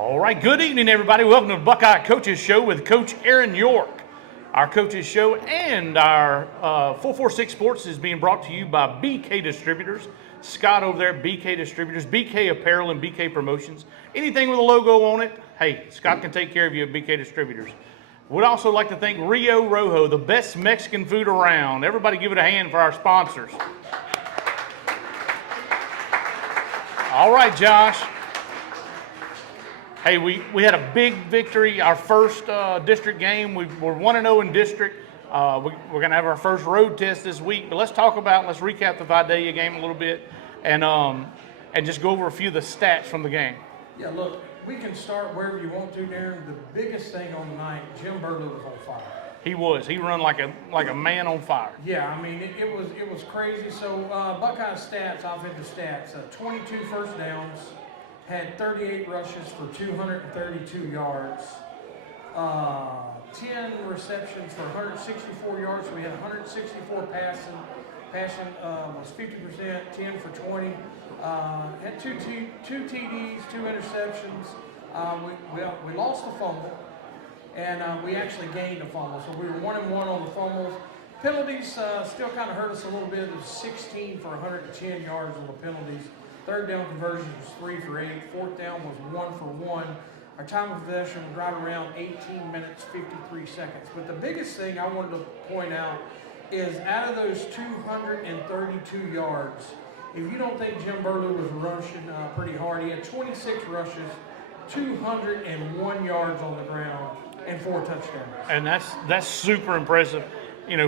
All right, good evening, everybody. Welcome to the Buckeye Coaches Show with Coach Aaron York. Our Coaches Show and our 446 Sports is being brought to you by BK Distributors. Scott over there at BK Distributors, BK Apparel and BK Promotions. Anything with a logo on it, hey, Scott can take care of you at BK Distributors. We'd also like to thank Rio Rojo, the best Mexican food around. Everybody give it a hand for our sponsors. All right, Josh. Hey, we had a big victory, our first district game. We're 1-0 in district. We're going to have our first road test this week. But let's recap the Vidalia game a little bit and just go over a few of the stats from the game. Yeah, look, we can start wherever you want to, Darron. The biggest thing on the night, Jim Burlew was on fire. He was. He run like a man on fire. Yeah, I mean, it was crazy. So Buckeye stats, offensive stats, 22 first downs, had 38 rushes for 232 yards, 10 receptions for 164 yards. So we had 164 passing. Passing was 50%, 10 for 20. Had two TDs, 2 interceptions. We lost the fumble, and we actually gained a fumble. So we were 1-1 on the fumbles. Penalties still kind of hurt us a little bit. It was 16 for 110 yards on the penalties. Third down conversion was 3 for 8. Fourth down was 1 for 1. Our time of possession was right around 18 minutes, 53 seconds. But the biggest thing I wanted to point out is out of those 232 yards, if you don't think Jim Burlew was rushing pretty hard, he had 26 rushes, 201 yards on the ground, and 4 touchdowns. And that's super impressive,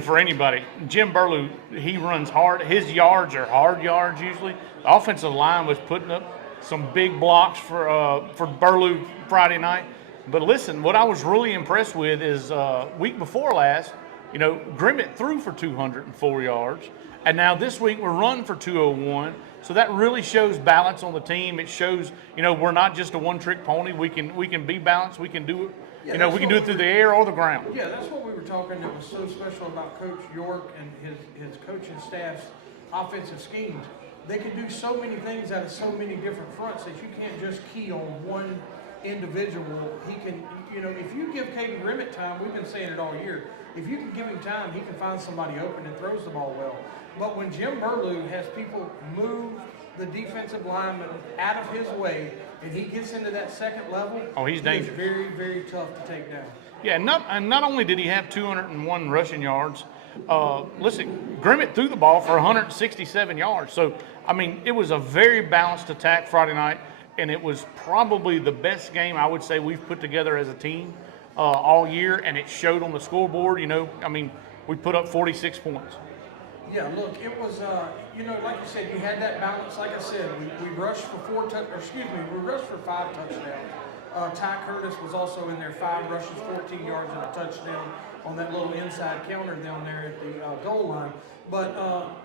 for anybody. Jim Burlew, he runs hard. His yards are hard yards usually. The offensive line was putting up some big blocks for Burlew Friday night. But listen, what I was really impressed with is week before last, Grimmett threw for 204 yards, and now this week we're running for 201. So that really shows balance on the team. It shows, we're not just a one-trick pony. We can be balanced. We can do it. Yeah, we can do it through the air or the ground. Yeah, that's what we were talking. That was so special about Coach York and his coaching staff's offensive schemes. They can do so many things out of so many different fronts that you can't just key on one individual. He can, if you give Caden Grimmett time, we've been saying it all year, if you can give him time, he can find somebody open and throws the ball well. But when Jim Burlew has people move the defensive lineman out of his way and he gets into that second level, he's dangerous. It's very, very tough to take down. Yeah, and not only did he have 201 rushing yards, listen, Grimmett threw the ball for 167 yards. So, it was a very balanced attack Friday night, and it was probably the best game I would say we've put together as a team all year, and it showed on the scoreboard. We put up 46 points. Yeah, look, it was, like you said, you had that balance. Like I said, we rushed for we rushed for 5 touchdowns. Ty Curtis was also in there, 5 rushes, 14 yards, and a touchdown on that little inside counter down there at the goal line. But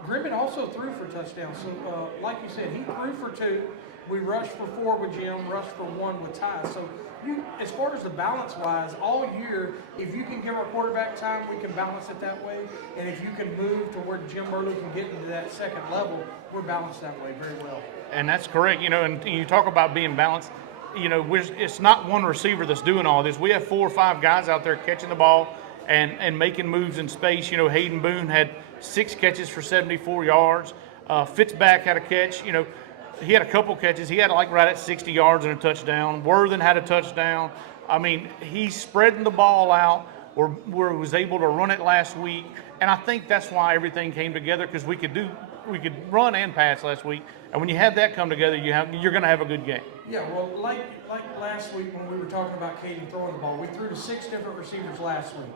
Grimmett also threw for touchdowns. So, like you said, he threw for 2. We rushed for 4 with Jim, rushed for 1 with Ty. So, as far as the balance-wise, all year, if you can give our quarterback time, we can balance it that way. And if you can move to where Jim Burlew can get into that second level, we're balanced that way very well. And that's correct. And you talk about being balanced. It's not one receiver that's doing all this. We have 4 or 5 guys out there catching the ball and making moves in space. Hayden Boone had 6 catches for 74 yards. Fitzback had a catch. He had a couple catches. He had right at 60 yards and a touchdown. Worthen had a touchdown. He's spreading the ball out where he was able to run it last week. And I think that's why everything came together, because we could run and pass last week. And when you have that come together, you're going to have a good game. Yeah, well, like last week when we were talking about Caden throwing the ball, we threw to 6 different receivers last week.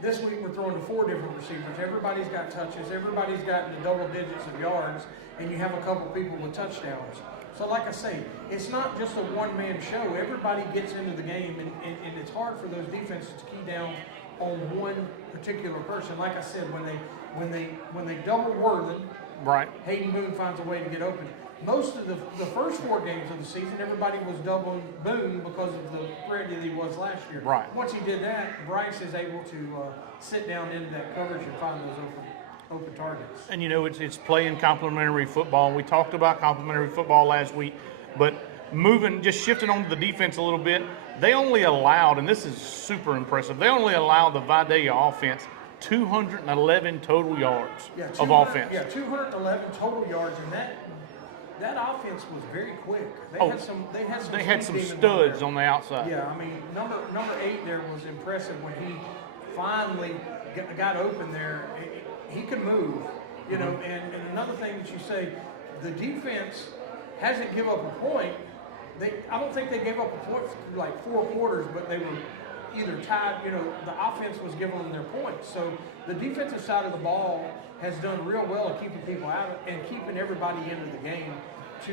This week we're throwing to 4 different receivers. Everybody's got touches. Everybody's got in the double digits of yards, and you have a couple people with touchdowns. So like I say, it's not just a one-man show. Everybody gets into the game, and it's hard for those defenses to key down on one particular person. Like I said, when they double Worthen, right, Hayden Boone finds a way to get open. Most of the first 4 games of the season, everybody was doubling Boone because of the threat that he was last year. Right. Once he did that, Bryce is able to sit down into that coverage and find those open targets. And it's playing complementary football. We talked about complementary football last week, but just shifting on to the defense a little bit, they only allowed, and this is super impressive, they only allowed the Vidalia offense 211 total yards of offense. Yeah, 211 total yards, and that offense was very quick. They had some studs on the outside. Yeah, I mean, number 8 there was impressive when he finally got open there. He could move, you know. And another thing that you say, the defense hasn't given up a point. I don't think they gave up a point for like 4 quarters, but they were either tied. You know, the offense was giving them their points. So the defensive side of the ball has done real well at keeping people out and keeping everybody into the game to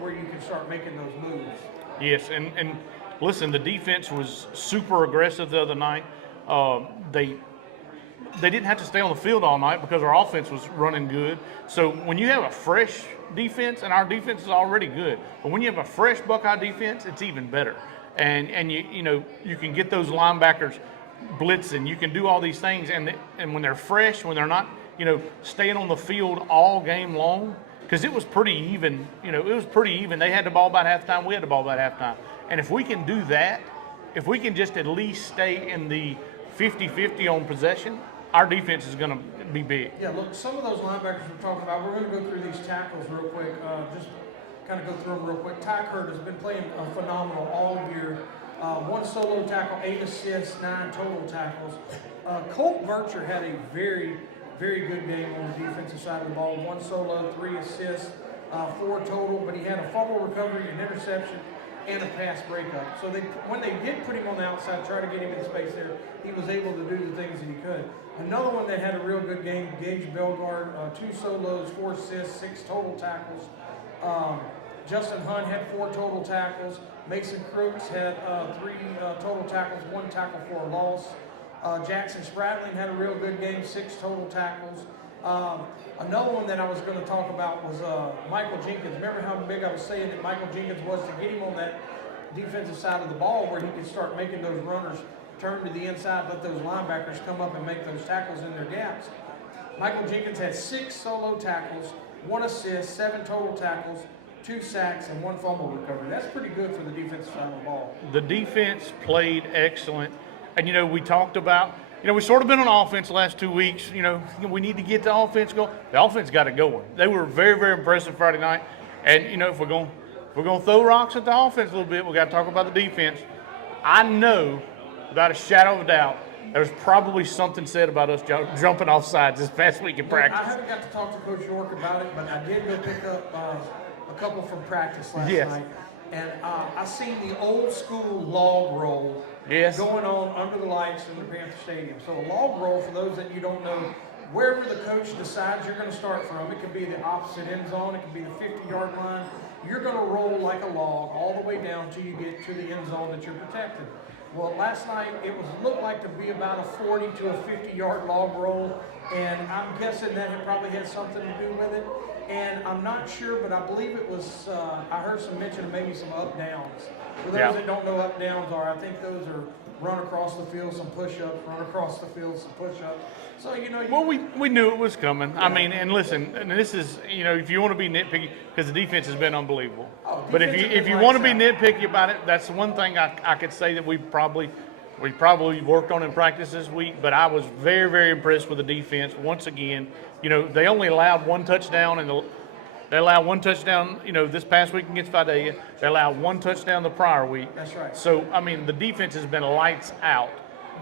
where you can start making those moves. Yes, and listen, the defense was super aggressive the other night. They didn't have to stay on the field all night because our offense was running good. So when you have a fresh defense, and our defense is already good, but when you have a fresh Buckeye defense, it's even better. And you can get those linebackers blitzing. You can do all these things, and when they're fresh, when they're not staying on the field all game long, because it was pretty even. It was pretty even. They had the ball about halftime. We had the ball about halftime. And if we can do that, if we can just at least stay in the 50-50 on possession, our defense is going to be big. Yeah, look, some of those linebackers we're talking about, we're going to go through these tackles real quick. Just kind of go through them real quick. Ty Kurt has been playing phenomenal all year. 1 solo tackle, 8 assists, 9 total tackles. Colt Bircher had a very, very good game on the defensive side of the ball. 1 solo, 3 assists, 4 total, but he had a fumble recovery, an interception, and a pass breakup. So when they did put him on the outside, try to get him in space there, he was able to do the things that he could. Another one that had a real good game, Gage Belgard, 2 solos, 4 assists, 6 total tackles. Justin Hunt had 4 total tackles. Mason Crooks had 3 total tackles, 1 tackle for a loss. Jackson Spratling had a real good game, 6 total tackles. Another one that I was going to talk about was Michael Jenkins. Remember how big I was saying that Michael Jenkins was to get him on that defensive side of the ball where he could start making those runners turn to the inside, let those linebackers come up and make those tackles in their gaps. Michael Jenkins had 6 solo tackles, 1 assist, 7 total tackles, 2 sacks, and 1 fumble recovery. That's pretty good for the defensive side of the ball. The defense played excellent. And, we talked about, we've sort of been on offense the last 2 weeks. We need to get the offense going. The offense got it going. They were very, very impressive Friday night. And, if we're going to throw rocks at the offense a little bit, we got to talk about the defense. I know, without a shadow of a doubt, there's probably something said about us jumping off sides this past week in practice. I haven't got to talk to Coach York about it, but I did go pick up a couple from practice last night. And I seen the old school log roll going on under the lights in the Panther Stadium. So a log roll, for those that you don't know, wherever the coach decides you're going to start from, it could be the opposite end zone, it could be the 50-yard line. You're going to roll like a log all the way down until you get to the end zone that you're protecting. Well, last night it looked like to be about a 40 to a 50-yard log roll, and I'm guessing that it probably had something to do with it. And I'm not sure, but I believe it was, I heard some mention of maybe some up-downs. For those that don't know what up-downs are, I think those are run across the field, some push-ups, run across the field, some push-ups. So, Well, we knew it was coming. Yeah. I mean, and listen, and this is, if you want to be nitpicky, because the defense has been unbelievable. But if you want to be nitpicky about it, that's one thing I could say that we probably worked on in practice this week. But I was very, very impressed with the defense once again. They only allowed 1 touchdown, and they allowed 1 touchdown, this past week against Vidalia. They allowed 1 touchdown the prior week. That's right. So, I mean, the defense has been lights out.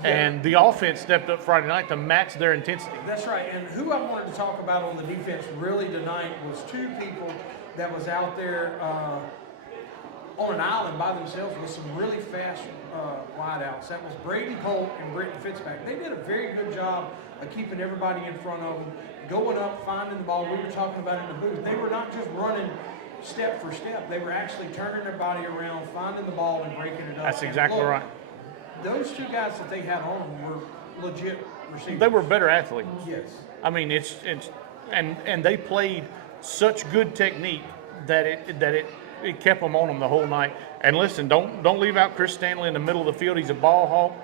Yeah. And the offense stepped up Friday night to match their intensity. That's right. And who I wanted to talk about on the defense really tonight was 2 people that was out there on an island by themselves with some really fast wideouts. That was Brady Polk and Britton Fitzpatrick. They did a very good job of keeping everybody in front of them, going up, finding the ball. We were talking about it in the booth. They were not just running step for step. They were actually turning their body around, finding the ball, and breaking it up. That's exactly right. Those 2 guys that they had on them were legit receivers. They were better athletes. Yes. I mean, and they played such good technique that it kept them on them the whole night. And listen, don't leave out Chris Stanley in the middle of the field. He's a ball hawk.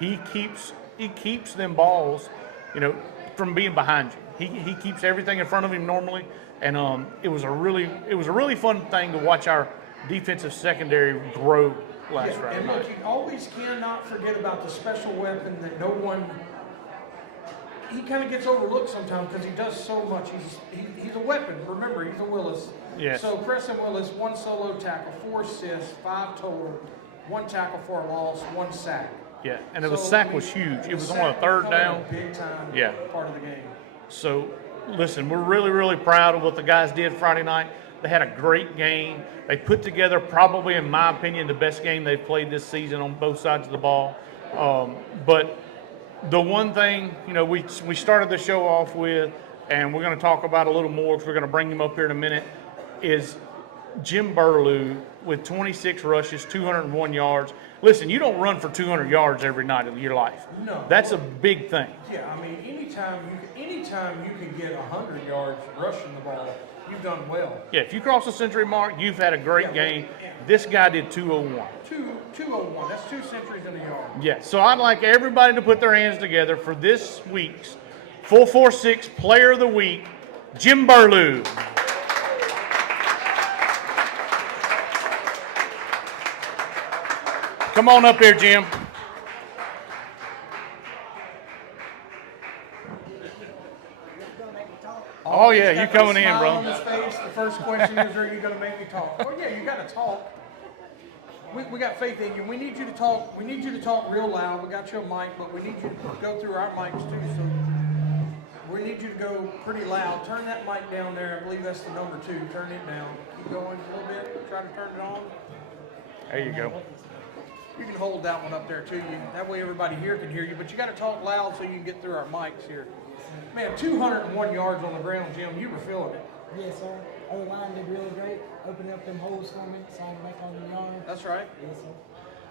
He keeps them balls, from being behind you. He keeps everything in front of him normally. And it was a really fun thing to watch our defensive secondary grow last Yeah, Friday and night. look, you always cannot forget about the special weapon that no one. He kind of gets overlooked sometimes because he does so much. He's a weapon. Remember, he's a Willis. Yes. So Preston Willis, 1 solo tackle, 4 assists, 5 total, 1 tackle for a loss, 1 sack. Yeah, and the So, sack I mean, was huge. It was the on a sack third becoming down. a big time Yeah. part of the game. So, listen, we're really, really proud of what the guys did Friday night. They had a great game. They put together probably, in my opinion, the best game they've played this season on both sides of the ball. But the one thing, we started the show off with, and we're going to talk about a little more because we're going to bring him up here in a minute, is Jim Burlew with 26 rushes, 201 yards. Listen, you don't run for 200 yards every night of your life. No. That's a big thing. Yeah, I mean, anytime you can get 100 yards rushing the ball, you've done well. Yeah, if you cross the century mark, you've had a great game. This guy did 201. 201. That's 2 centuries in a yard. Yeah, so I'd like everybody to put their hands together for this week's 446 Player of the Week, Jim Burlew. Come on up here, Jim. Oh, yeah, He's you got coming that in, smile bro. on his face. The first question is, are you going to make me talk? Oh, yeah, you got to talk. We got faith in you. We need you to talk. We need you to talk real loud. We got you a mic, but we need you to go through our mics too. So we need you to go pretty loud. Turn that mic down there. I believe that's the number 2. Turn it down. Keep going a little bit. Try to turn it on. There you go. You can hold that one up there too. That way everybody here can hear you. But you got to talk loud so you can get through our mics here. Man, 201 yards on the ground, Jim. You were feeling it. Yes, sir. O-line did really great. Opening up them holes for me so I can make all the yards. That's right. Yes, sir.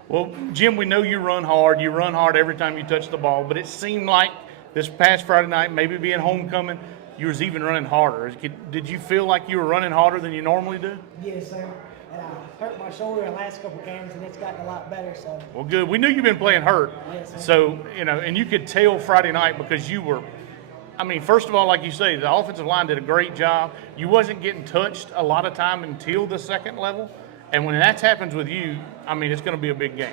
Well, Jim, we know you run hard. You run hard every time you touch the ball, but it seemed like this past Friday night, maybe being homecoming, you was even running harder. Did you feel like you were running harder than you normally do? Yes, sir. And I hurt my shoulder the last couple games, and it's gotten a lot better. So Well, good. We knew you've been playing hurt. Yes, sir. So, and you could tell Friday night because you were, first of all, like you say, the offensive line did a great job. You wasn't getting touched a lot of time until the second level. And when that happens with you, it's going to be a big game.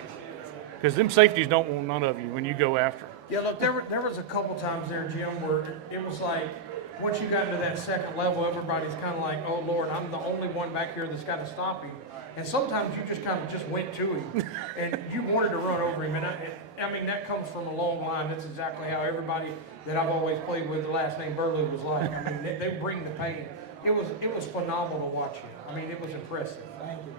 Because them safeties don't want none of you when you go after. Yeah, look, there was a couple times there, Jim, where it was like, once you got into that second level, everybody's kind of like, oh, Lord, I'm the only one back here that's got to stop him. And sometimes you just kind of just went to him, and you wanted to run over him. And that comes from a long line. That's exactly how everybody that I've always played with, the last name Burlew, was like. They bring the pain. It was phenomenal to watch you. It was impressive. thank you.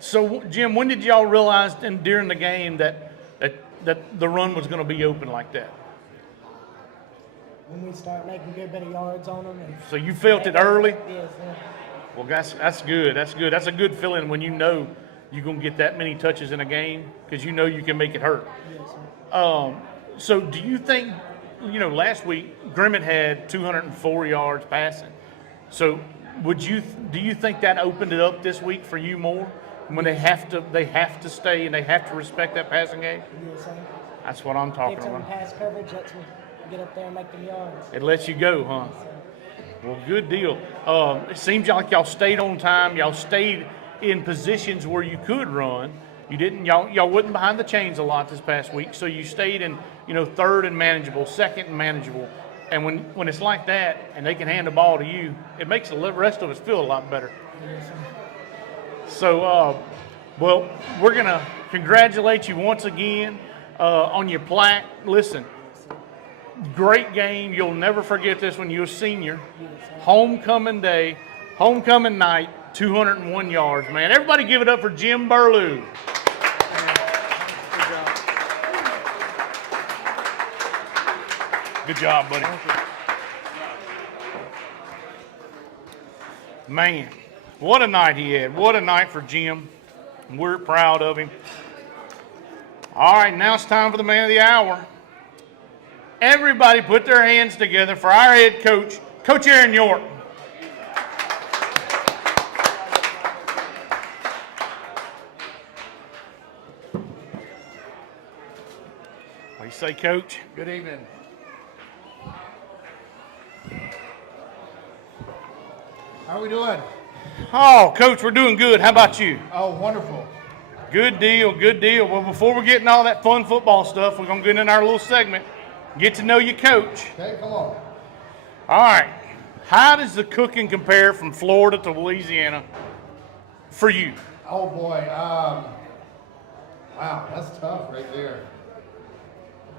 So, Jim, when did y'all realize during the game that the run was going to be open like that? When we start making good bit of yards on them. And So you felt it early? Yes, sir. Well, that's good. That's good. That's a good feeling when you know you're going to get that many touches in a game because you know you can make it hurt. Yes, sir. So do you think, last week Grimmett had 204 yards passing. So do you think that opened it up this week for you more when they have to stay and they have to respect that passing game? Yes, sir. That's what I'm talking Fix them about. pass coverage. Lets me get up there and make them yards. It lets you go, huh? Well, good deal. It seems like y'all stayed on time. Y'all stayed in positions where you could run. You didn't. Y'all wasn't behind the chains a lot this past week, so you stayed in, third and manageable, second and manageable. And when it's like that, and they can hand the ball to you, it makes the rest of us feel a lot better. Yes, sir. So, well, we're gonna congratulate you once again on your plaque. Listen. Great game. You'll never forget this when you're a senior. Homecoming day, homecoming night, 201 yards, man. Everybody give it up for Jim Burlew. Good job, buddy. Man, what a night he had. What a night for Jim. We're proud of him. All right, now it's time for the man of the hour. Everybody put their hands together for our head coach, Coach Aaron York. What do you say, Coach? Good evening. How are we doing? Oh, Coach, we're doing good. How about you? Oh, wonderful. Good deal, good deal. Well, before we get into all that fun football stuff, we're going to get in our little segment, get to know you, Coach. Okay, come on. All right. How does the cooking compare from Florida to Louisiana for you? Oh, boy. Wow, that's tough right there.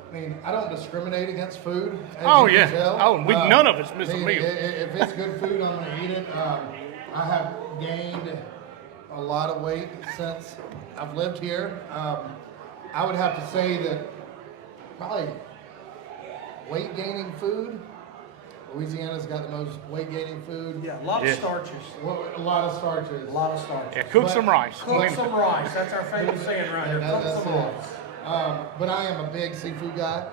I mean, I don't discriminate against food. As Oh, you can yeah. tell. Oh, none of us miss a I mean, meal. If it's good food, I'm going to eat it. I have gained a lot of weight since I've lived here. I would have to say that probably weight gaining food. Louisiana's got the most weight gaining food. Yeah, a lot Yeah. of starches. Well, a lot of starches. A lot of starches. Yeah, cook But- some rice. Cook some rice. That's our famous saying right here. Cook That's some it. rice. But I am a big seafood guy.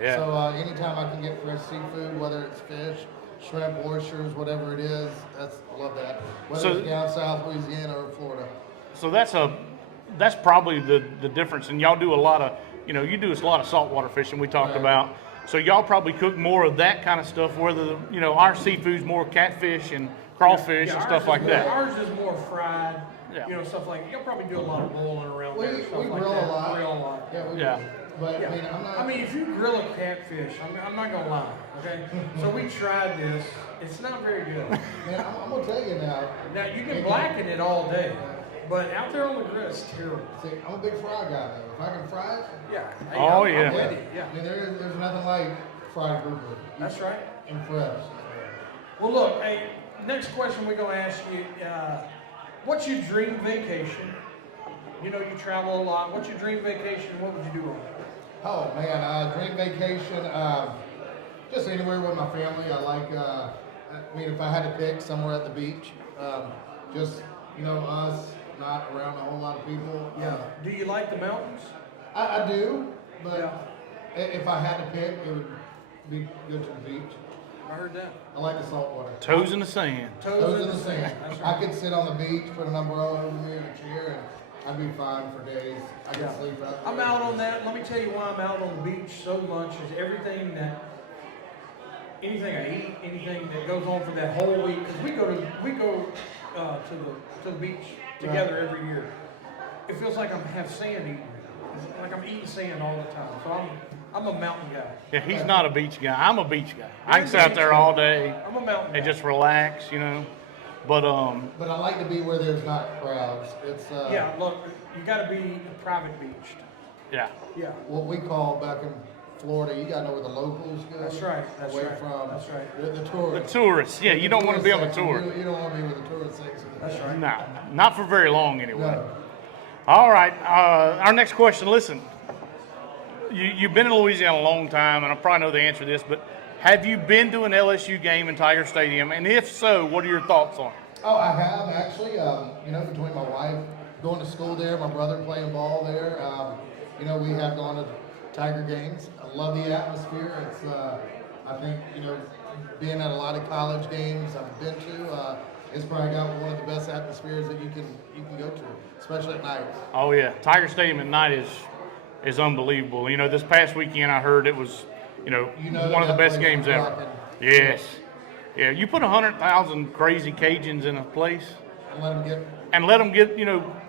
Yeah. So anytime I can get fresh seafood, whether it's fish, shrimp, oysters, whatever it is, I love that. Whether So- it's down south Louisiana or Florida. So that's probably the difference. And y'all do a lot of, you do a lot of saltwater fishing we talked Right. about. So y'all probably cook more of that kind of stuff, whether, our seafood's more catfish and crawfish Yeah, and ours stuff is like more- that. Ours is more fried, Yeah. stuff like, you'll probably do a lot of rolling around We, there, we stuff like grill that. a lot. Grill a lot. Yeah, we Yeah. do. But Yeah. I mean, I'm not. I mean, if you grill a catfish, I'm not gonna lie, okay? So we tried this. It's not very good. man, I'm gonna tell you now. Now you can blacken it all day, but out there on the grill, it's terrible. See, I'm a big fry guy though. If I can fry it, Yeah. Hey, Oh, I'm yeah. with you. Yeah. I mean, there's nothing like fried grouper. That's right. And fresh. Well, look, hey, next question we're gonna ask you, what's your dream vacation? You travel a lot. What's your dream vacation? What would you do on it? Oh man, dream vacation, just anywhere with my family. I mean, if I had to pick, somewhere at the beach. Just, us, not around a whole lot of people. Do you like the mountains? I do, but Yeah. if I had to pick, it would be good to the beach. I heard that. I like the salt water. Toes in the sand. Toes in the sand. That's I right. could sit on the beach, put an umbrella over me in a chair, and I'd be fine for days. I could Yeah. sleep out. I'm there. out on that. Let me tell you why I'm out on the beach so much is anything I eat, anything that goes on for that whole week. Because we go to the beach together every year. It feels like I have sand eating. It's like I'm eating sand all the time. So I'm a mountain guy. Yeah, he's not a beach guy. I'm a beach guy. I You're can a sit out beach there guy. all day I'm a mountain and guy. just relax, But But I like to be where there's not crowds. It's Yeah, look, you got to be private beached. yeah. Yeah. what we call back in Florida. You gotta know where the locals go. That's right, that's away right, from that's right. the The tourists. tourists. Yeah, you don't want to be on the section. tour. You don't want to be with the tourist section. That's right. No, not for very long anyway. No. All right. Our next question. Listen, you've been in Louisiana a long time, and I probably know the answer to this, but have you been to an LSU game in Tiger Stadium? And if so, what are your thoughts on it? Oh, I have actually. Between my wife going to school there, my brother playing ball there. We have gone to Tiger games. I love the atmosphere. It's, I think, being at a lot of college games I've been to, it's probably got one of the best atmospheres that you can go to, especially at night. Oh yeah, Tiger Stadium at night is unbelievable. This past weekend I heard it was, one of the that best place games is ever. rocking. Yes. Yeah, you put 100,000 crazy Cajuns in a place And let them get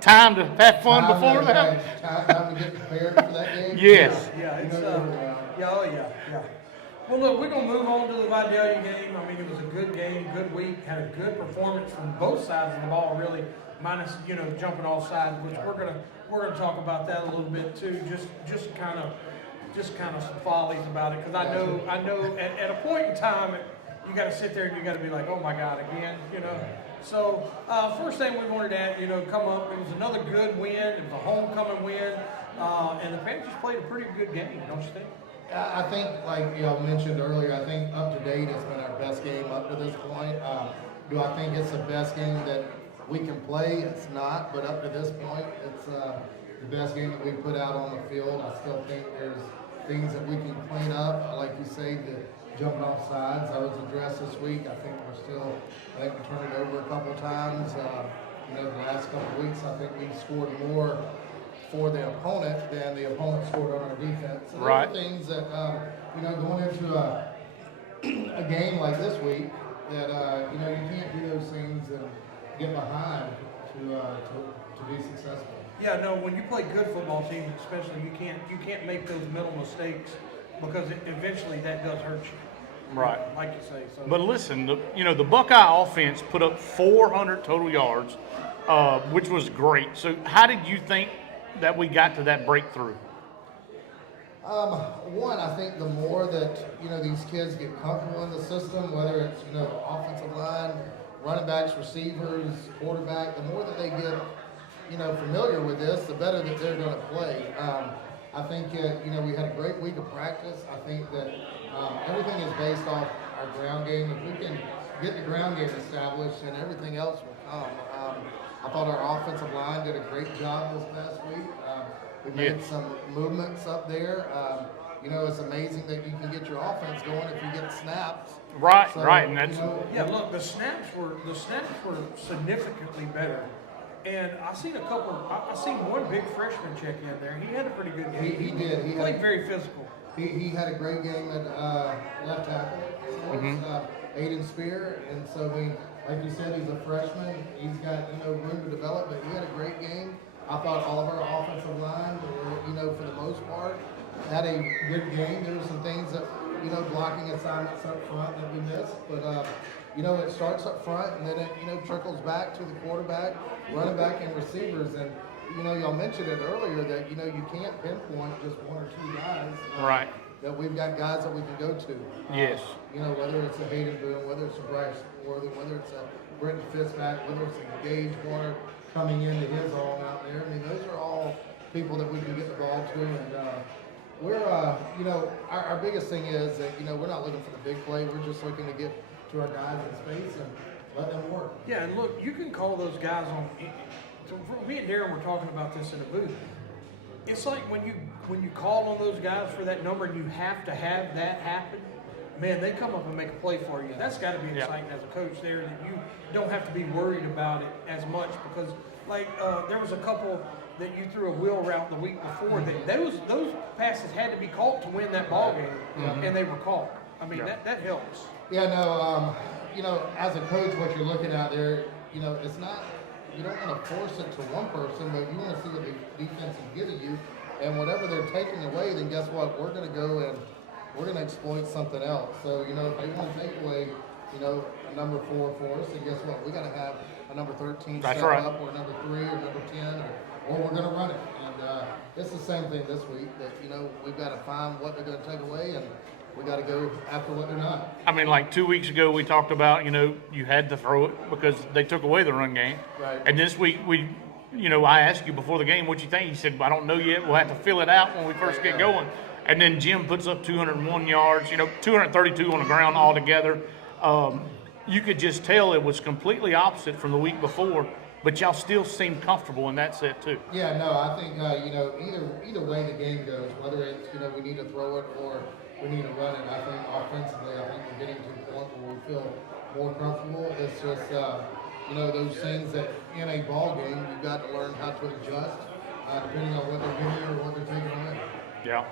time to have fun before that. Time to get prepared for that game. Yes. Yeah, it's Yeah. yeah. Well, look, we're gonna move on to the Vidalia game. I mean, it was a good game, good week, had a good performance from both sides of the ball, really, minus jumping off sides, which we're gonna talk about that a little bit too. Just kind of some follies about it, because I know at a point in time you got to sit there and you got to be like, oh my God, again, So first thing we wanted to come up, it was another good win. It was a homecoming win, and the Panthers played a pretty good game, don't you think? I think, like y'all mentioned earlier, I think up to date it's been our best game up to this point. Do I think it's the best game that we can play? It's not, but up to this point, it's the best game that we put out on the field. I still think there's things that we can clean up, like you say, the jumping off sides. That was addressed this week. I think we turned it over a couple times. The last couple of weeks, I think we scored more for the opponent than the opponent scored on our defense. So Right. there are things that, going into a game like this week, that, you can't do those things get behind to be successful. Yeah, no, when you play good football teams, especially, you can't make those mental mistakes because eventually that does hurt you. Right. Like you say. So. But listen, the Buckeye offense put up 400 total yards, which was great. So how did you think that we got to that breakthrough? One, I think the more that, these kids get comfortable in the system, whether it's, offensive line, running backs, receivers, quarterback, the more that they get, familiar with this, the better that they're going to play. I think, we had a great week of practice. I think that everything is based off our ground game. If we can get the ground game established, and everything else will come. I thought our offensive line did a great job this past week. We made some movements up there. It's amazing that you can get your offense going if you get snaps. Right, So, right, and that's Yeah, look, the snaps were significantly better. And I seen one big freshman check in there. He had a pretty good game. He did. He played very physical. He had a great game at left tackle. Aiden Spear, and so like you said, he's a freshman. He's got room to develop, but he had a great game. I thought all of our offensive line, for the most part, had a good game. There were some things that blocking assignments up front that we missed, but it starts up front and then it trickles back to the quarterback, running back, and receivers. And y'all mentioned it earlier that you can't pinpoint just one or two guys. right. That we've got guys that we can go to. Yes. Whether it's a Hayden Boone, whether it's a Bryce Worthy, whether it's a Brenton Fitzpatrick, whether it's a Gage Warner coming into his own out there. I mean, those are all people that we can get the ball to. And we're, our biggest thing is that, we're not looking for the big play. We're just looking to get to our guys in space and let them work. Yeah, and look, you can call those guys on. So me and Darron were talking about this in a booth. It's like when you call on those guys for that number and you have to have that happen, man, they come up and make a play for you. That's got to be exciting as a coach there, that you don't have to be worried about it as much because, there was a couple that you threw a wheel route the week before. Those passes had to be caught to win that ball game, and they were caught. I mean, that helps. Yeah, no, as a coach, what you're looking at there, it's not, you don't want to force it to one person, but you want to see what the defense is giving you. And whatever they're taking away, then guess what? We're going to go and we're going to exploit something else. So, if they want to take away, a number 4 for us, then guess what? We got to have a number 13 That's step right. up, or number 3, or number 10, or we're going to run it. And it's the same thing this week, that, we've got to find what they're going to take away, and we got to go after what they're not. I mean, like 2 weeks ago, we talked about, you had to throw it because they took away the run game. Right. And this week, I asked you before the game, what you think? You said, I don't know yet. We'll have to fill it out when we first get going. And then Jim puts up 201 yards, 232 on the ground altogether. You could just tell it was completely opposite from the week before, but y'all still seemed comfortable in that set too. Yeah, no, I think, either way the game goes, whether it's, we need to throw it or we need to run it, I think offensively, we're getting to the point where we feel more comfortable. It's just, those things that in a ball game, you've got to learn how to adjust, depending on what they're giving you or what they're taking away. Yeah.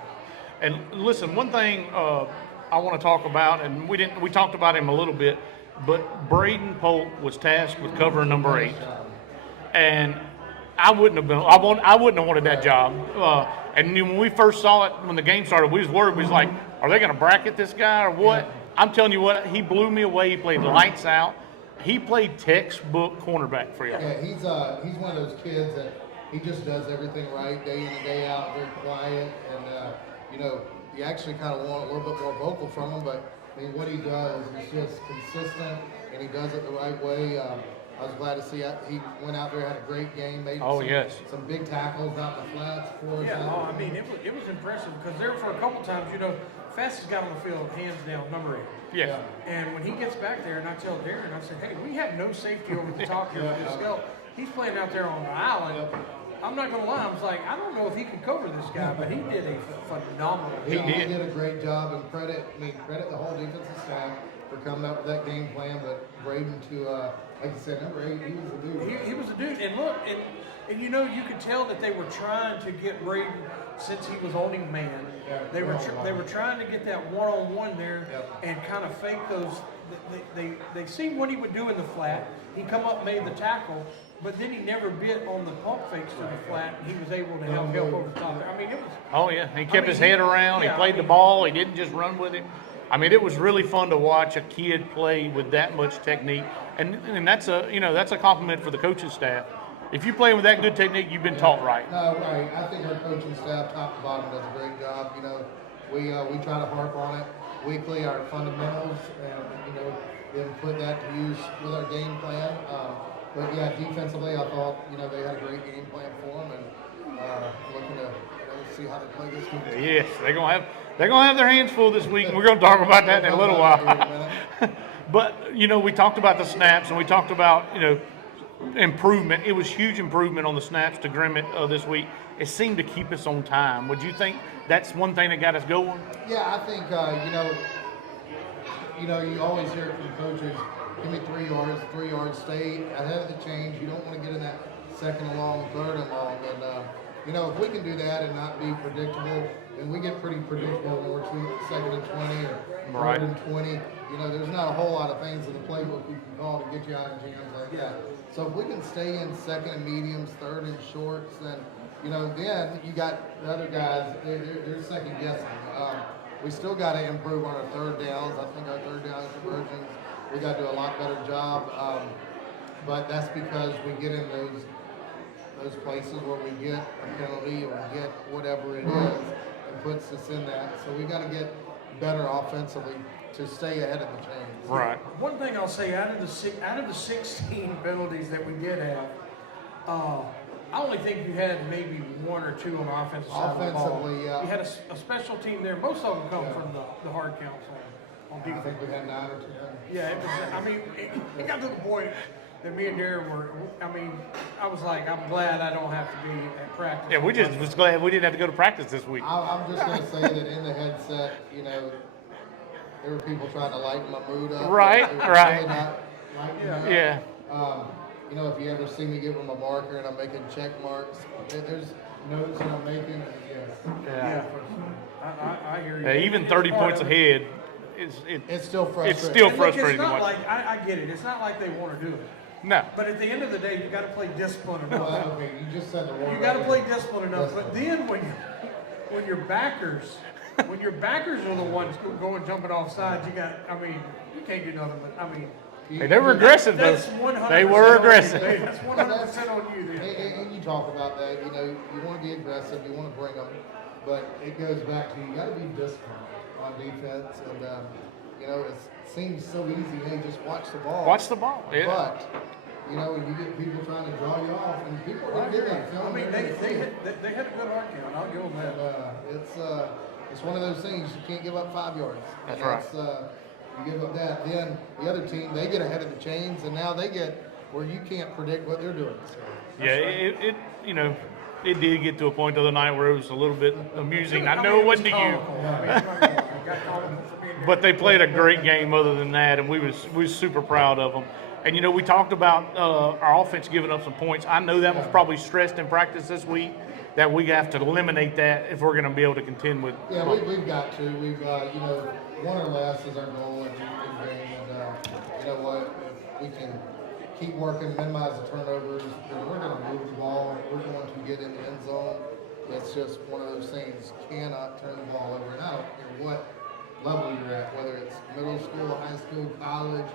And listen, one thing I want to talk about, and we talked about him a little bit, but Braden Polk was tasked with covering number 8. And I wouldn't have wanted that job. And when we first saw it, when the game started, we was worried. We was like, are they going to bracket this guy or what? Yeah. I'm telling you what, he blew me away. He played lights out. He played textbook cornerback for you. Yeah, he's one of those kids that he just does everything right, day in and day out, very quiet. And, you actually kind of want a little bit more vocal from him. But, I mean, what he does is just consistent, and he does it the right way. I was glad to see he went out there, had a great game, made some big tackles out in the flats for us. Yeah, I mean, it was impressive because there for a couple times, fastest guy on the field, hands down, number 8. Yeah. And when he gets back there, and I tell Darron, I said, hey, we have no safety over the top here with this skull. He's playing out there on the island. Yep. I'm not going to lie, I was like, I don't know if he can cover this guy, but he did a phenomenal job. He did a great job, and credit the whole defensive staff for coming up with that game plan, but Braden to, like you said, number 8, he was a dude. He was a dude, and look, and And you know, you could tell that they were trying to get Braden, since he was owning man. They were trying to get that one-on-one there and kind of fake those. They seen what he would do in the flat. He come up, made the tackle, but then he never bit on the pump fakes to the flat, and he was able to help over the top. I mean, it was. Oh yeah, he kept his head around. He played the ball. He didn't just run with him. I mean, it was really fun to watch a kid play with that much technique, and that's a compliment for the coaching staff. If you play with that good technique, you've been taught right. No, right. I think our coaching staff, top to bottom, does a great job. You know, we try to harp on it weekly, our fundamentals, and then put that to use with our game plan. But yeah, defensively, I thought they had a great game plan for them, and looking to see how they play this week. Yes, they're gonna have their hands full this week, and we're gonna talk about that in a little while. But we talked about the snaps, and we talked about improvement. It was huge improvement on the snaps to Grimmett this week. It seemed to keep us on time. Would you think that's one thing that got us going? Yeah, I think you always hear it from coaches. Give me 3 yards, stay ahead of the change. You don't want to get in that second and long, third and long. And if we can do that and not be predictable, and we get pretty predictable when we're second and 20 or third and 20. There's not a whole lot of things in the playbook you can call to get you out of jams like that. So if we can stay in second and mediums, third and shorts, then then you got the other guys. They're second guessing. We still got to improve on our third downs. I think our third down conversions, we got to do a lot better job. But that's because we get in those places where we get a penalty or get whatever it is and puts us in that. So we got to get better offensively to stay ahead of the chains. Right. One thing I'll say, out of the 16 penalties that we did have, I only think you had maybe 1 or 2 on the offensive side of the ball. Offensively, yeah. You had a special team there. Most of them come from the hard counts on I defense. think we had 9 or 10. Yeah, it got to the point that me and Darron were, I was like, I'm glad I don't have to be at practice. Yeah, we just was glad we didn't have to go to practice this week. I'm just going to say that in the headset, there were people trying to lighten my mood up. Right. It was really not lighting me up. Yeah. If you ever see me get with my marker and I'm making check marks, there's notes that I'm making. And Yeah. I hear you. Even 30 points ahead, it's still frustrating. It's still And look, frustrating it's to not watch. like, I get it. It's not like they want to do it. No. But at the end of the day, you got to play discipline enough. Well, okay, you just said the word. You got to play discipline enough. But then when your backers are the ones going jumping off sides, you can't do nothing. But Hey, they were aggressive though. that's 100% They were on aggressive. you. That's 100% on you. There. And you talk about that, you want to be aggressive, you want to bring them, but it goes back to you got to be disciplined on defense, and it seems so easy. Hey, just watch the ball. Watch the ball. Yeah. But when you get people trying to draw you off, and people are getting that film. They had a good hard count. I'll give them that. It's one of those things you can't give up 5 yards. That's right. You give up that, then the other team, they get ahead of the chains, and now they get where you can't predict what they're doing. So, Yeah, it did get to a point the other night where it was a little bit amusing. I know it wasn't to you, but they played a great game other than that, and we was super proud of them. And we talked about our offense giving up some points. I know that was probably stressed in practice this week, that we have to eliminate that if we're going to be able to contend with. Yeah, we've got to. We've 1 or less is our goal in the game, and you know what? If we can keep working, minimize the turnovers, then we're going to move the ball. We're going to get in the end zone. It's just one of those things. You cannot turn the ball over. And I don't care what level you're at, whether it's middle school, high school, college,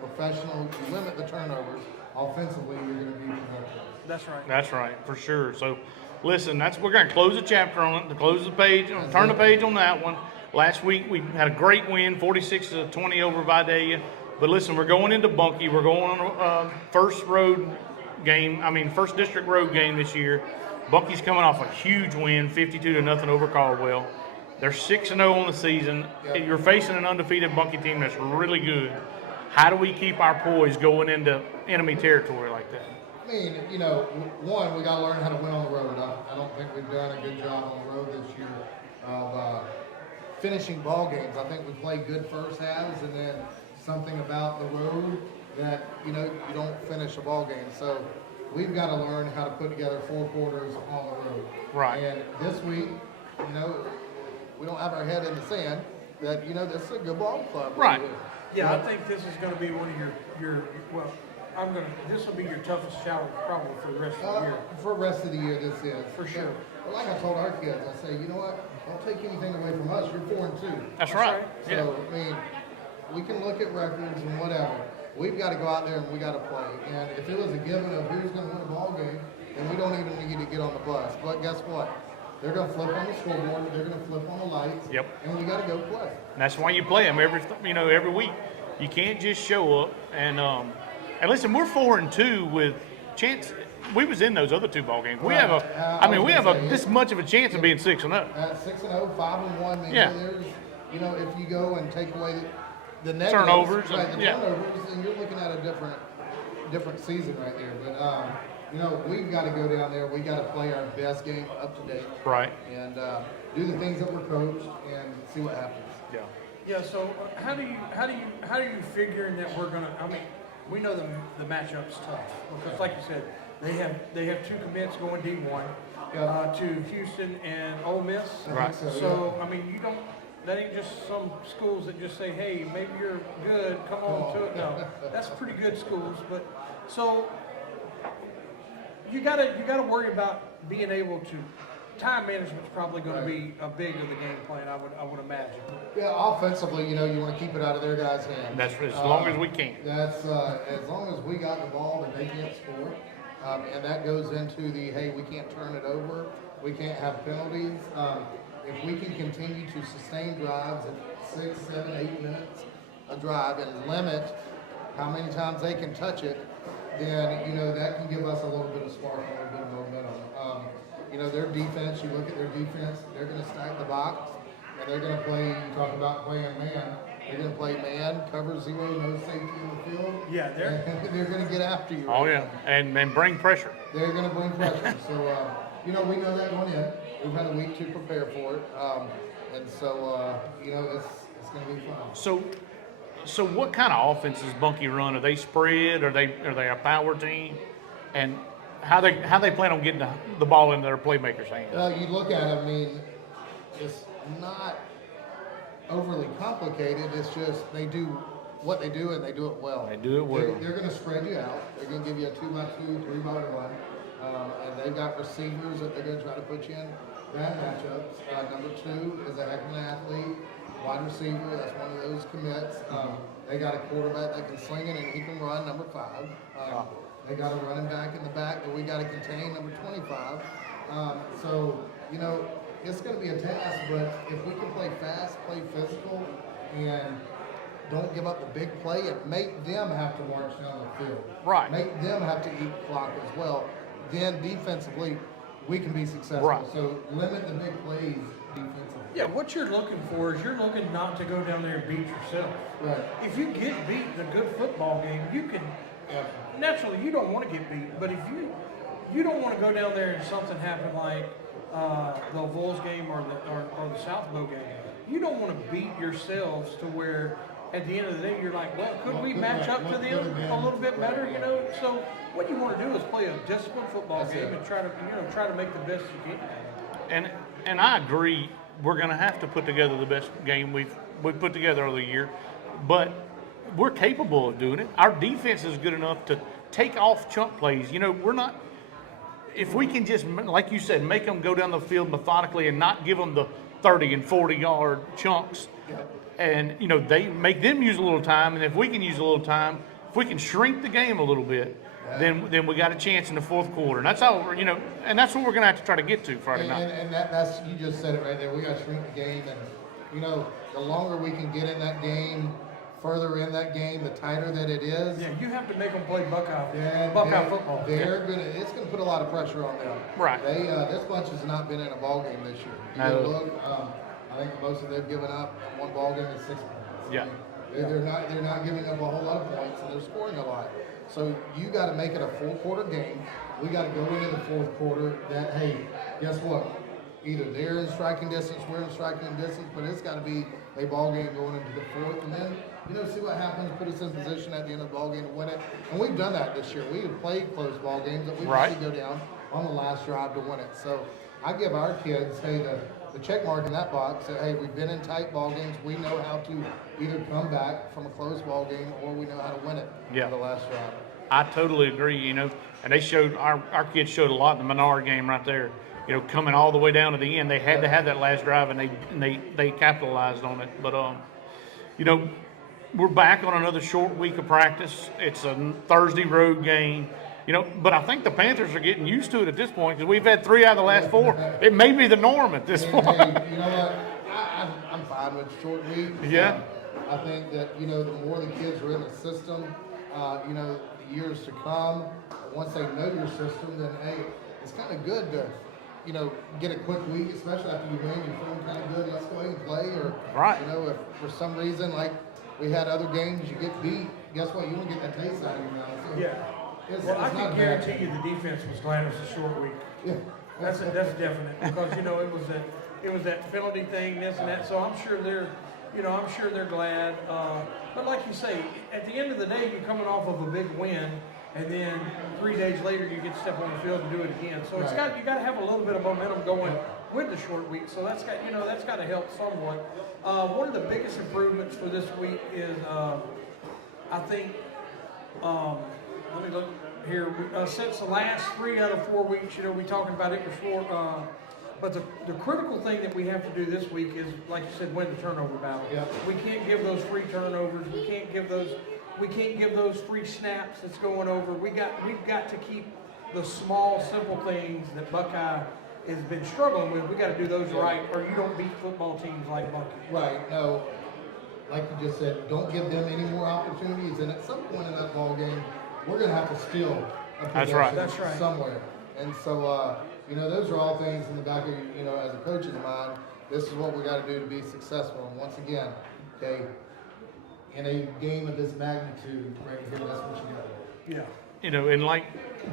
professional. You limit the turnovers. Offensively, you're going to be productive. That's right. That's right, for sure. So, listen, we're going to close the chapter on it, to close the page, turn the page on that one. Last week we had a great win, 46-20 over Vidalia. But listen, we're going into Bunkie. We're going on first district road game this year. Bunkie's coming off a huge win, 52-0 over Caldwell. They're 6-0 on the season. Yep. You're facing an undefeated Bunkie team that's really good. How do we keep our poise going into enemy territory like that? One, we got to learn how to win on the road. I don't think we've done a good job on the road this year of finishing ball games. I think we played good first halves, and then something about the road that you don't finish a ball game. So we've got to learn how to put together 4 quarters on the road. Right. And this week, we don't have our head in the sand that, this is a good ball club. Right. Yeah, I think this is going to be one of your well, this will be your toughest challenge probably for the rest of the year. For the rest of the year, this is. For sure. But like I told our kids, I say, you know what? Don't take anything away from us. You're 4-2. That's right. Yeah. So, I mean, we can look at records and whatever. We've got to go out there and we got to play. And if it was a given of who's going to win a ball game, then we don't even need to get on the bus. But guess what? They're going to flip on the scoreboard. They're going to flip on the lights. Yep. And we got to go play. And that's why you play them every week. You can't just show up and listen. We're 4-2 with chance. We was in those other 2 ball games. We have this much of a chance of being 6-0. 6-0, 5-1. I mean, Yeah. There's, if you go and take away the negatives, Turnovers, right? The yeah. turnovers, and you're looking at a different season right there. But we've got to go down there. We got to play our best game up to date. Right. And do the things that we're coached and see what happens. Yeah. Yeah. So how do you figure in that we're gonna? I mean, we know the matchup's tough because, like you said, they have 2 commits going D1 to Houston and Ole Miss. Right. So I mean, that ain't just some schools that just say, hey, maybe you're good, come on to it. No, that's pretty good schools. But so you gotta worry about being able to. Time management's probably going to be a big of the game plan, I would imagine. Yeah, offensively, you want to keep it out of their guys' hands. That's as long as we can. That's as long as we got the ball and they can't score, and that goes into the hey, we can't turn it over, we can't have penalties. If we can continue to sustain drives at 6, 7, 8 minutes a drive and limit how many times they can touch it, then that can give us a little bit of spark, a little bit of momentum. Their defense, you look at their defense, they're going to stack the box, and they're going to play, you talk about playing man, they're going to play man, cover 0, no safety in the field. Yeah, they're going to get after you. Oh, yeah, and bring pressure. They're going to bring pressure. So, we know that going in. We've had a week to prepare for it. And so, it's going to be fun. So what kind of offense does Bunkie run? Are they spread? Are they a power team? And how they plan on getting the ball into their playmakers' hands? You look at it, I mean, it's not overly complicated. It's just they do what they do and they do it well. They do it well. They're going to spread you out. They're going to give you a 2x2, 3x1, and they've got receivers that they're going to try to put you in bad matchups. Number 2 is a heck of an athlete, wide receiver. That's one of those commits. They got a quarterback that can sling it and he can run. Number 5. They got a running back in the back that we got to contain, number 25. It's going to be a task, but if we can play fast, play physical, and don't give up the big play and make them have to march down the field. Right. Make them have to eat clock as well. Then defensively, we can be successful. Right. So limit the big plays defensively. Yeah, what you're looking for is you're looking not to go down there and beat yourself. Right. If you get beat in a good football game, you can. Naturally, you don't want to get beat, but if you don't want to go down there and something happen like the Vols game or the South Bow game, you don't want to beat yourselves to where at the end of the day you're like, well, could we match up to them a little bit better? So what you want to do is play a disciplined football game and try to make the best you can. And I agree. We're going to have to put together the best game we've put together all the year, but we're capable of doing it. Our defense is good enough to take off chunk plays. We're not. If we can just, like you said, make them go down the field methodically and not give them the 30 and 40-yard chunks, and they make them use a little time. And if we can use a little time, if we can shrink the game a little bit, then we got a chance in the fourth quarter. And that's how and that's what we're going to have to try to get to Friday night. And that's you just said it right there. We got to shrink the game, and the longer we can get in that game. Further in that game, the tighter that it is. Yeah, you have to make them play Buckeye football. It's gonna put a lot of pressure on them. Right. This bunch has not been in a ball game this year. No. Look, I think the most of they've given up in one ball game is 6 points. Yeah. They're not giving up a whole lot of points, and they're scoring a lot. So you got to make it a 4-quarter game. We got to go into the fourth quarter. Hey, guess what? Either they're in striking distance, we're in striking distance, but it's got to be a ball game going into the fourth, and then, see what happens, put us in position at the end of the ball game to win it. And we've done that this year. We have played close ball games that we Right. usually go down on the last drive to win it. So I give our kids, the check mark in that box that, hey, we've been in tight ball games. We know how to either come back from a close ball game or we know how to win it Yeah. on the last drive. I totally agree, and they showed, our kids showed a lot in the Menard game right there. Coming all the way down to the end, they had to have that last drive, and they capitalized on it. But, we're back on another short week of practice. It's a Thursday road game. But I think the Panthers are getting used to it at this point because we've had 3 out of the last 4. It may be the norm at this point. Hey, you know what? I'm fine with short week. Yeah. I think that, the more the kids are in the system, the years to come, once they know your system, then, hey, it's kind of good to, get a quick week, especially after you win, you're feeling kind of good, let's go ahead and play. Or, Right. If for some reason, like we had other games, you get beat, guess what? You don't get that taste out of your mouth. So Yeah. Well, I it's not can bad. guarantee you the defense was glad it was a short week. Yeah. That's definite because it was that penalty thing, this and that. So I'm sure they're glad. But like you say, at the end of the day, you're coming off of a big win, and then 3 days later you get to step on the field and do it again. So you got to have a little bit of momentum going with the short week. So that's got to help somewhat. One of the biggest improvements for this week is I think. Let me look here. Since the last 3 out of 4 weeks, we talking about it before. But the critical thing that we have to do this week is, like you said, win the turnover battle. Yep. We can't give those free turnovers. We can't give those free snaps that's going over. We've got to keep the small, simple things that Buckeye has been struggling with. We got to do those right, or you don't beat football teams like Buckeye. Right. No, like you just said, don't give them any more opportunities. And at some point in that ball game, we're going to have to steal a That's right. That's right. somewhere. And so, those are all things in the back of, as a coach's mind, this is what we got to do to be successful. And once again, okay, in a game of this magnitude, right here, that's what you got to do. Yeah. And like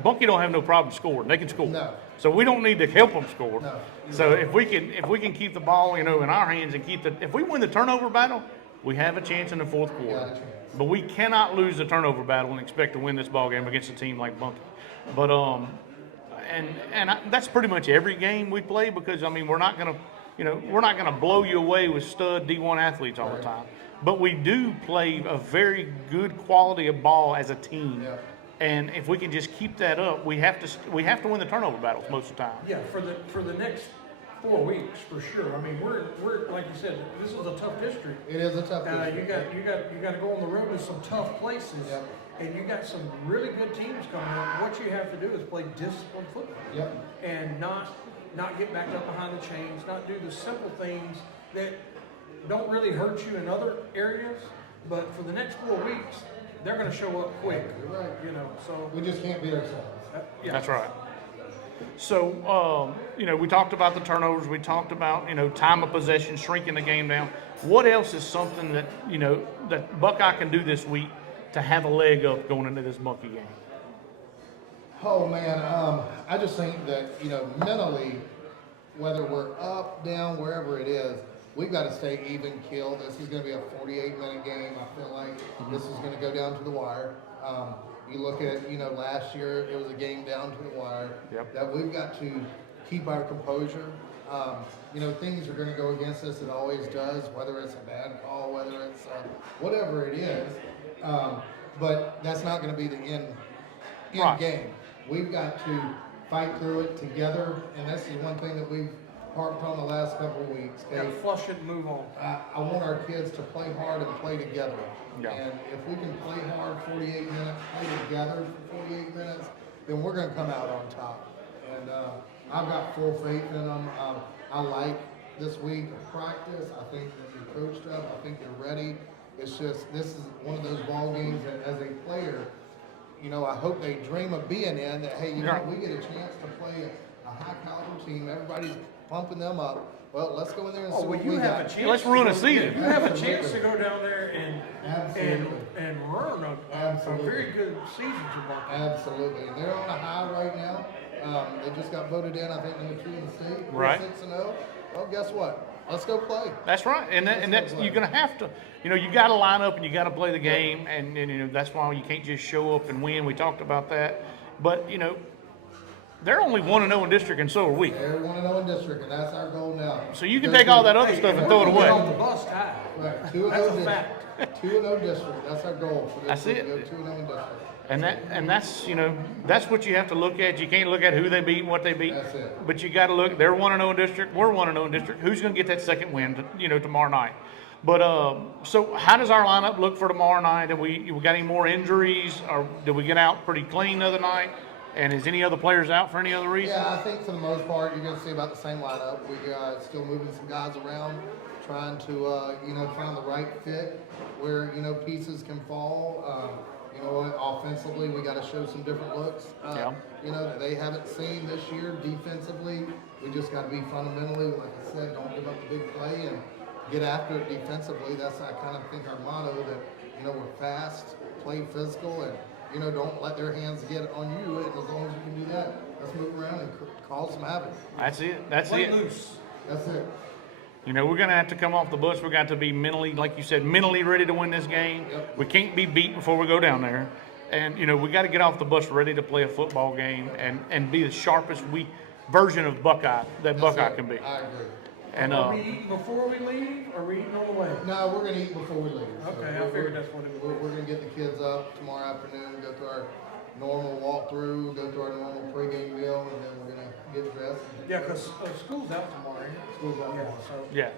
Bucky don't have no problem scoring. They can score. No. So we don't need to help them score. No. So if we can keep the ball, in our hands and if we win the turnover battle, we have a chance in the fourth quarter. Got a chance. But we cannot lose the turnover battle and expect to win this ball game against a team like Bucky. But that's pretty much every game we play because we're not gonna blow you away with stud D1 athletes all the time. But we do play a very good quality of ball as a team. Yeah. And if we can just keep that up, we have to win the turnover battles most of the time. Yeah, for the next 4 weeks for sure. We're like you said, this is a tough district. It is a tough You got to go on the road to some tough places, Yep. and you got some really good teams coming up. What you have to do is play disciplined football, Yep. and not get backed up behind the chains, not do the simple things that don't really hurt you in other areas, but for the next 4 weeks, they're going to show up quick. You're right. So We just can't beat ourselves. yeah, That's right. So, we talked about the turnovers. We talked about, time of possession, shrinking the game down. What else is something that, that Buckeye can do this week to have a leg up going into this Bucky game? Oh man, I just think that mentally, whether we're up, down, wherever it is, we've got to stay even keel. This is going to be a 48-minute game. I feel like this is going to go down to the wire. You look at last year it was a game down to the wire. Yep. That we've got to keep our composure. Things are going to go against us. It always does, whether it's a bad call, whether it's whatever it is. But that's not going to be the end Right. game. We've got to fight through it together, and this is one thing that we've harped on the last couple of weeks. got to flush it and move on. I want our kids to play hard and play together. Yeah. And if we can play hard 48 minutes, play together for 48 minutes, then we're going to come out on top. And I've got full faith in them. I like this week of practice. I think that you're coached up. I think you're ready. It's just, this is one of those ball games that as a player, I hope they dream of being in that, hey, we get a chance to play a high caliber team. Everybody's pumping them up. Well, let's go in there and see what we got. Let's run a season. You have a chance to go down there Absolutely. and run a very good season for Buckeye. Absolutely. They're on a high right now. They just got voted in, I think, number 2 in the state. Right. 6-0. Well, guess what? let's go play. That's right, and that's you're gonna have to. You got to line up and you got to play the game, and that's why you can't just show up and win. We talked about that, but they're only 1-0 in district, and so are we. They're 1-0 in district, and that's our goal now. So you can take all that other stuff and throw it We're away. on the bus tied. Right, That's 2-0 a district. fact. 2-0 district. That's our goal for this That's week, it. to go 2-0 in district. And that's what you have to look at. You can't look at who they beat and what they beat. That's it. But you got to look. They're 1-0 in district. We're 1-0 in district. Who's going to get that second win? Tomorrow night. But so how does our lineup look for tomorrow night? Have we got any more injuries, or did we get out pretty clean the other night? And is any other players out for any other reason? Yeah, I think for the most part, you're going to see about the same lineup. We still moving some guys around, trying to find the right fit where pieces can fall. Offensively, we got to show some different looks. That they haven't seen this year. Defensively, we just got to be fundamentally, like I said, don't give up the big play and get after it defensively. That's I kind of think our motto that we're fast, play physical, and don't let their hands get on you. And as long as you can do that, let's move around and cause some havoc. That's it. That's Play it. loose. That's it. We're going to have to come off the bus. We've got to be mentally, like you said, mentally ready to win this game. Yep. We can't be beat before we go down there. And, we got to get off the bus ready to play a football game and be the sharpest version of Buckeye that Buckeye can be. I agree. And Are we eating before we leave, or are we eating on the way? No, we're gonna eat before we leave. Okay, I figured that's what it would be. We're gonna get the kids up tomorrow afternoon, go through our normal walkthrough, go through our normal pregame meal, and then we're gonna get dressed. Yeah, because school's out tomorrow. Ain't it? School's out Yeah, tomorrow. so. yeah.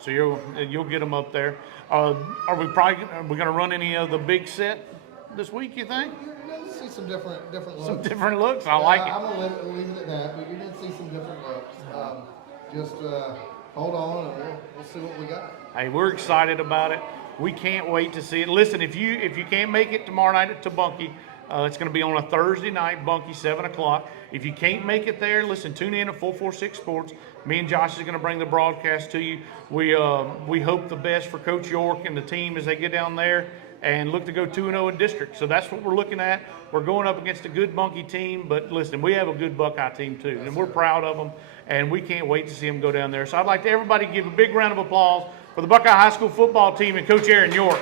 So you'll get them up there. Are we going to run any of the big set this week, you think? You're gonna see some different looks. Some different looks. I like it. I'm gonna leave it at that, but you're gonna see some different looks. Just hold on, and we'll see what we got. Hey, we're excited about it. We can't wait to see it. Listen, if you can't make it tomorrow night to Bunkie, it's going to be on a Thursday night, Bunkie, 7 o'clock. If you can't make it there, listen, tune in to 446 Sports. Me and Josh is going to bring the broadcast to you. We hope the best for Coach York and the team as they get down there and look to go 2-0 in district. So that's what we're looking at. We're going up against a good Bunkie team, but listen, we have a good Buckeye team too, and we're proud of them, and we can't wait to see them go down there. So I'd like to everybody give a big round of applause for the Buckeye High School football team and Coach Aaron York.